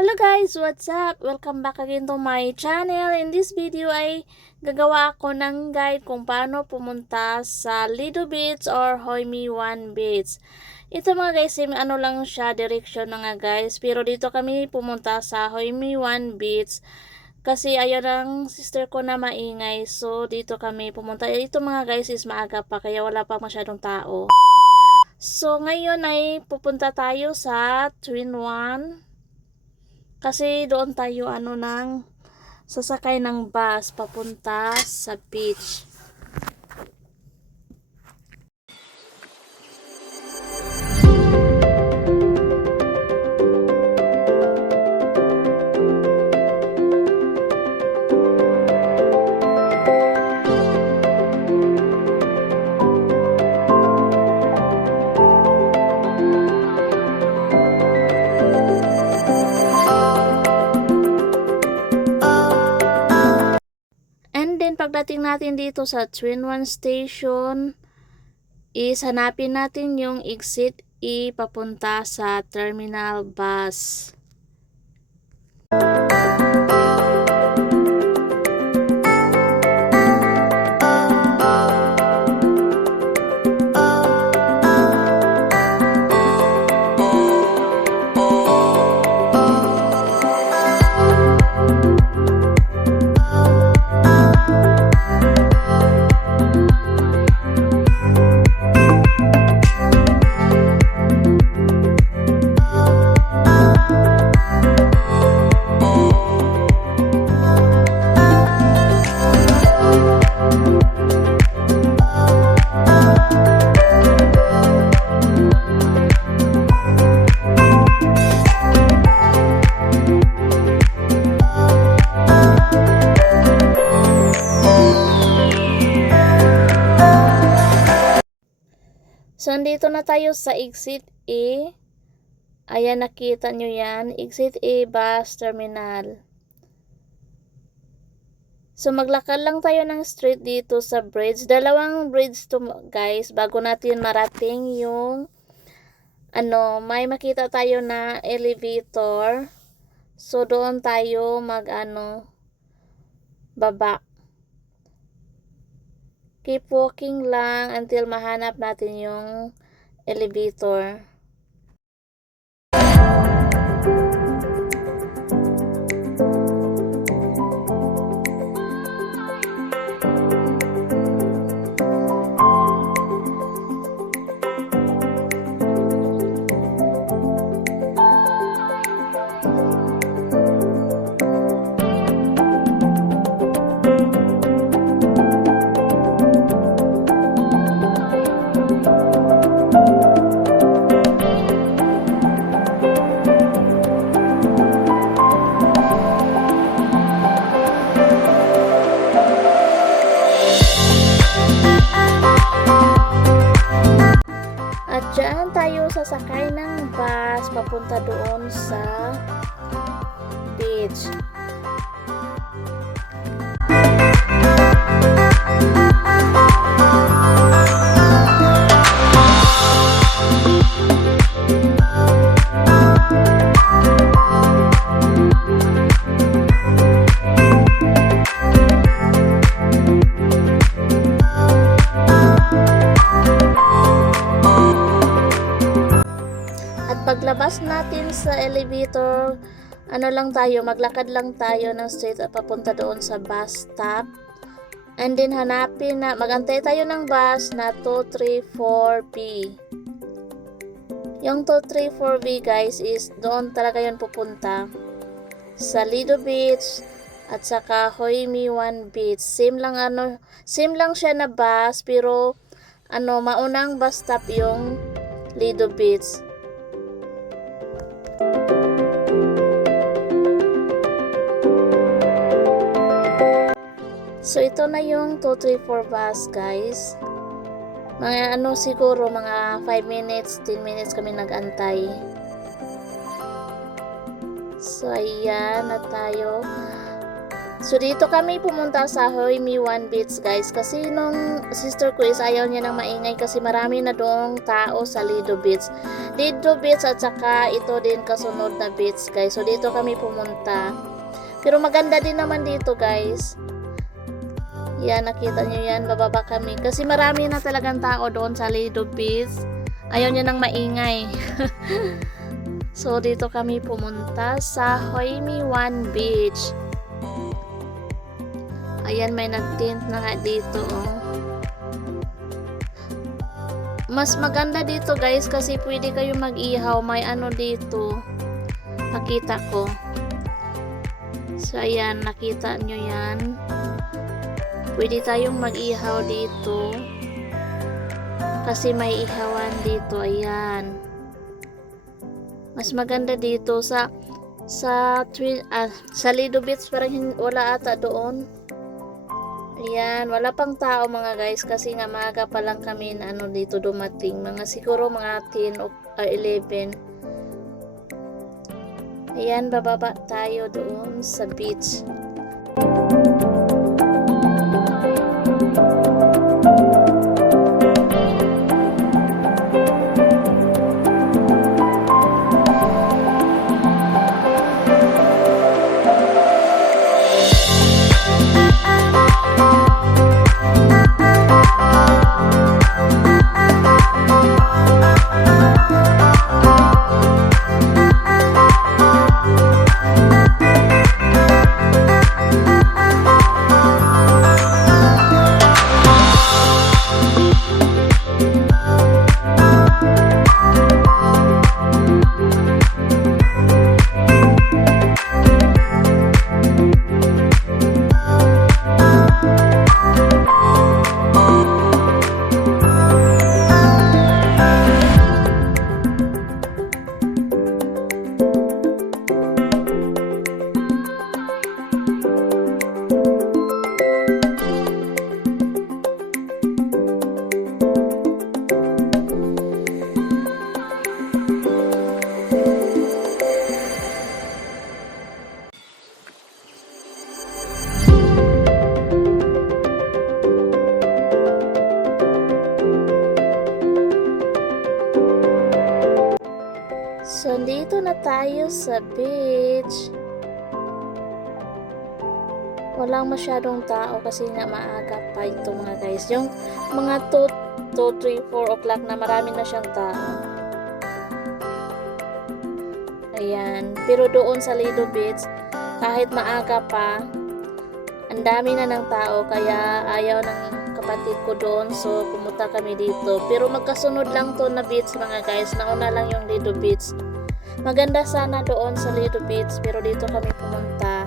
Hello guys! What's up? Welcome back again to my channel. In this video ay gagawa ako ng guide kung paano pumunta sa Lido Beach or Hoi Mi Wan Beach. Ito mga guys, ano lang siya, direction na nga guys. Pero dito kami pumunta sa Hoi Mi Wan Beach kasi ayaw ng sister ko na maingay. So dito kami pumunta. Ito mga guys is maaga pa kaya wala pa masyadong tao. So ngayon ay pupunta tayo sa Twin One. Kasi doon tayo ng sasakay ng bus papunta sa beach. Pagdating natin dito sa Twin One Station, is hanapin natin yung exit E papunta sa terminal bus. So, andito na tayo sa exit A. Ayan, nakita nyo yan. Exit A, bus terminal. So, maglakad lang tayo ng straight dito sa bridge. Dalawang bridge to guys, bago natin marating yung may makita tayo na elevator. So, doon tayo baba. Keep walking lang until mahanap natin yung elevator. Diyan tayo sasakay ng bus papunta doon sa beach. Paglabas natin sa elevator, maglakad lang tayo ng straight at papunta doon sa bus stop. And then magantay tayo ng bus na 234B. Yung 234B guys is doon talaga yun pupunta sa Lido Beach at saka Hoi Mi Wan Beach. Same lang siya na bus, pero maunang bus stop yung Lido Beach. So, ito na yung 234 bus, guys. Siguro mga 5 minutes, 10 minutes kami nag-antay. So, ayan na tayo. So dito kami pumunta sa Hoi Mi One Beach guys, kasi nung sister ko is ayaw niya ng maingay kasi marami na doong tao sa Lido Beach. Lido Beach at saka ito din kasunod na beach guys. So dito kami pumunta. Pero maganda din naman dito guys. Yan, nakita nyo yan, bababa kami. Kasi marami na talagang tao doon sa Lido Beach. Ayaw niya ng maingay. So dito kami pumunta sa Hoi Mi One Beach. Ayan, may nag-tint na nga dito. Oh. Mas maganda dito guys kasi pwede kayo mag-ihaw. May ano dito. Nakita ko. So ayan, nakita nyo yan. Pwede tayong mag-ihaw dito. Kasi may ihawan dito. Ayan. Mas maganda dito sa Lido Beach parang wala ata doon. Ayan, wala pang tao mga guys kasi nga maaga pa lang kami na ano dito dumating. Mga siguro mga 10 o 11. Ayan, bababa tayo doon sa beach. So, dito na tayo sa beach. Walang masyadong tao kasi nga maaga pa ito mga guys. Yung mga 2, 3, 4 o'clock na marami na siyang tao. Ayan. Pero doon sa Lido Beach, kahit maaga pa, ang dami na ng tao. Kaya ayaw ng kapatid ko doon. So, pumunta kami dito. Pero magkasunod lang to na beach mga guys. Nauna lang yung Lido Beach. Maganda sana doon sa Lido Beach. Pero dito kami pumunta.